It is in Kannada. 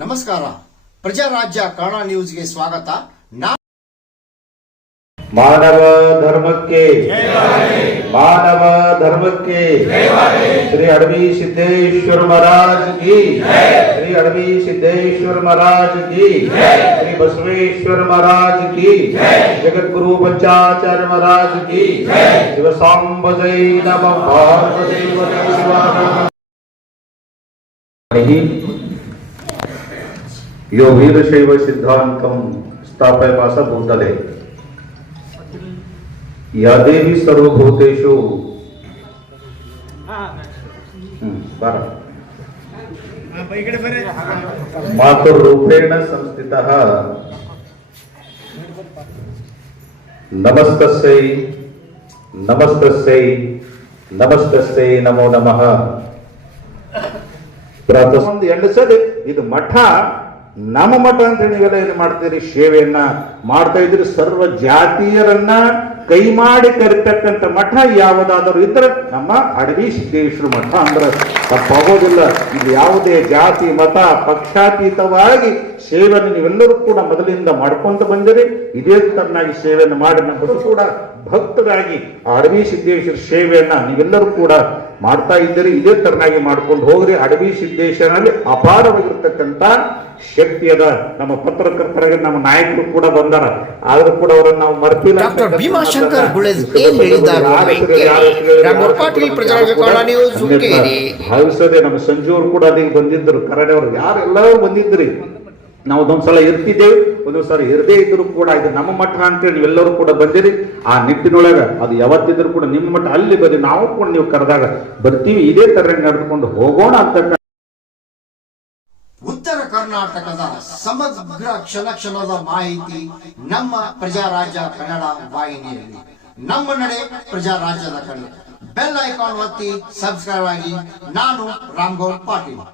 ನಮಸ್ಕಾರ. ಪ್ರಜಾರಾಜ್ಯ ಕನ್ನಡ ನ್ಯೂಸ್ಗೆ ಸ್ವಾಗತ. ನಾ ಮಾನವ ಧರ್ಮಕ್ಕೆ ಮಾನವ धर्म के श्री अड़वी सिद्धेश्वर महाराज की। श्री अड़वी सिद्धेश्वर महाराज की। श्री बसवेश्वर महाराज की। जगत गुरु पंचाचार्य महाराज की। शिव सांब जय नम यो सिद्धांत स्थापय स्थापयमास भूतले। या देवी सर्वभूतेषु మాతృరూపేణ సంస్థిత. నమస్తస్సై నమస్తస్సై నమస్తస్సై నమో నమ. ప్రాతమంది ఎండు సರ್ ఇది మఠ ನಮ್ಮ ಮಠ ಅಂತ ಹೇಳಿ ನೀವೆಲ್ಲ ಏನು ಮಾಡ್ತೀರಿ, ಸೇವೆಯನ್ನ ಮಾಡ್ತಾ ಇದ್ರಿ ಸರ್ವ ಜಾತಿಯರನ್ನ ಕೈ ಮಾಡಿ ಕರಿತಕ್ಕಂಥ ಮಠ ಯಾವುದಾದರೂ ಇದ್ರೆ ನಮ್ಮ ಅಡವಿ ಸಿದ್ದೇಶ್ವರ ಮಠ ಅಂದ್ರೆ ತಪ್ಪಾಗೋದಿಲ್ಲ. ಇದು ಯಾವುದೇ ಜಾತಿ, ಮತ, ಪಕ್ಷಾತೀತವಾಗಿ ಸೇವೆಯನ್ನು ನೀವೆಲ್ಲರೂ ಕೂಡ ಮೊದಲಿಂದ ಮಾಡ್ಕೊಂತ ಬಂದಿರಿ. ಇದೇ ತರನಾಗಿ ಸೇವೆಯನ್ನು ಮಾಡಿ ನಮ್ಮದು ಕೂಡ ಭಕ್ತರಾಗಿ ಅಡವಿ ಸಿದ್ದೇಶ್ವರ ಸೇವೆಯನ್ನ ನೀವೆಲ್ಲರೂ ಕೂಡ ಮಾಡ್ತಾ ಇದ್ದೀರಿ ಇದೇ ತರನಾಗಿ ಮಾಡ್ಕೊಂಡು ಹೋಗ್ರಿ ಅಡವಿ ಸಿದ್ದೇಶ್ವರನಲ್ಲಿ ಅಪಾರವಾಗಿರ್ತಕ್ಕಂಥ ಶಕ್ತಿ ಅದ. ನಮ್ಮ ಪತ್ರಕರ್ತರಾಗಿ ನಮ್ಮ ನಾಯಕರು ಕೂಡ ಬಂದಾರ. ಆದ್ರೂ ಕೂಡ ಅವರನ್ನು ನಾವು ಮರ್ತಿಲ್ಲ. ಭೀಮಾಶಂಕರ್ ಗುಳೆಜ್ ಏನ್ ಹೇಳಿದ್ದಾರೆ? ಭಾವಿಸದೆ ನಮ್ಮ ಸಂಜು ಅವರು ಕೂಡ ಅಲ್ಲಿಗೆ ಬಂದಿದ್ದರು. ಕರಡೆ ಅವರು ಯಾರೆಲ್ಲರೂ ಬಂದಿದ್ರಿ. ನಾವು ಒಂದೊಂದ್ಸಲ ಇರ್ತಿದ್ದೇವೆ ಒಂದೊಂದ್ಸಲ ಇರದೇ ಇದ್ರು ಕೂಡ ಇದು ನಮ್ಮ ಮಠ ಅಂತೇಳಿ ನೀವೆಲ್ಲರೂ ಕೂಡ ಬಂದಿರಿ. ಆ ನಿಟ್ಟಿನೊಳಗ ಅದು ಯಾವತ್ತಿದ್ರು ಕೂಡ ನಿಮ್ಮ ಮಠ ಅಲ್ಲಿ ಬರೀ ನಾವು ಕೂಡ ನೀವು ಕರೆದಾಗ ಬರ್ತೀವಿ, ಇದೇ ತರ ನಡೆದುಕೊಂಡು ಹೋಗೋಣ ಅಂತ ಉತ್ತರ ಕರ್ನಾಟಕದ ಸಮಗ್ರ ಕ್ಷಣ ಕ್ಷಣದ ಮಾಹಿತಿ ನಮ್ಮ ಪ್ರಜಾರಾಜ್ಯ ಕನ್ನಡ ವಾಹಿನಿಯಲ್ಲಿ. ನಮ್ಮ ನಡೆ ಪ್ರಜಾರಾಜ್ಯದ ಕನ್ನಡ ಬೆಲ್ ಐಕಾನ್ ಒತ್ತಿ ಸಬ್ಸ್ಕ್ರೈಬ್ ಆಗಿ, ನಾನು ರಾಮ್ಗೌಡ್ ಪಾಟೀಲ್.